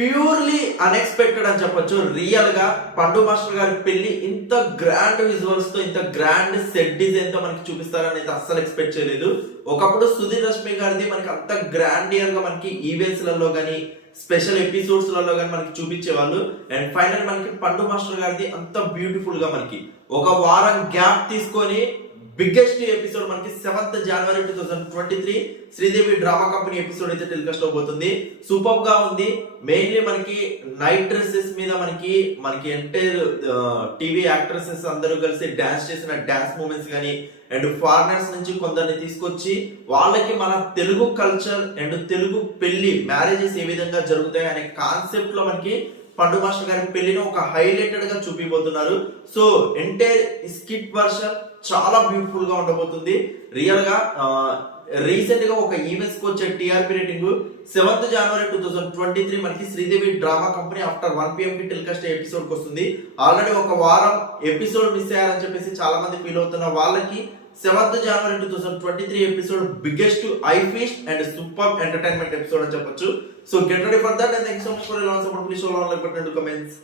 Purely unexpected అని చెప్పొచ్చు. రియల్గా పండు మాస్టర్ గారి పెళ్ళి ఇంత గ్రాండ్ విజువల్స్తో ఇంత గ్రాండ్ సెట్ డిజైన్తో మనకి చూపిస్తారని అయితే అస్సలు ఎక్స్పెక్ట్ చేయలేదు. ఒకప్పుడు సుధీర్ రష్మి గారిది మనకి అంత గ్రాండియర్గా మనకి ఈవెంట్స్లలో గానీ స్పెషల్ ఎపిసోడ్స్లలో గానీ మనకి చూపించేవాళ్ళు. అండ్ ఫైనల్ మనకి పండు మాస్టర్ గారిది అంత బ్యూటిఫుల్గా మనకి. ఒక వారం గ్యాప్ తీసుకొని బిగ్గెస్ట్ ఎపిసోడ్ మనకి seventh January two thousand twenty three Sridevi drama company episode అయితే టెలికాస్ట్ అవబోతుంది. సూపర్గా ఉంది. మెయిన్లీ మనకి నైట్ డ్రెస్సెస్ మీద మనకి మనకి ఎంటైర్ టీవీ యాక్ట్రెసెస్ అందరూ కలిసి డాన్స్ చేసిన డాన్స్ మూమెంట్స్ కానీ అండ్ ఫారినర్స్ నుంచి కొందరిని తీసుకొచ్చి వాళ్ళకి మన తెలుగు కల్చర్ అండ్ తెలుగు పెళ్ళి మ్యారేజెస్ ఏ విధంగా జరుగుతాయి అనే కాన్సెప్ట్లో మనకి పండు మాస్టర్ గారి పెళ్ళిని ఒక హైలైటెడ్గా చూపిపోతున్నారు సో ఎంటైర్ స్కిట్ వర్షన్ చాలా బ్యూటిఫుల్గా ఉండబోతుంది. రియల్గా రీసెంట్గా ఒక ఈవెంట్స్కి వచ్చే TRP rating seventh January two thousand twenty three మనకి Sridevi drama company after one PM కి టెలికాస్ట్ ఎపిసోడ్కి వస్తుంది. ఆల్రెడీ ఒక వారం ఎపిసోడ్ మిస్ అయ్యారని చెప్పేసి చాలా మంది ఫీల్ అవుతున్న వాళ్ళకి seventh January two thousand twenty three episode biggest eye feast and super entertainment episode అని చెప్పొచ్చు. So get ready for that and thank so much for support. Please comments.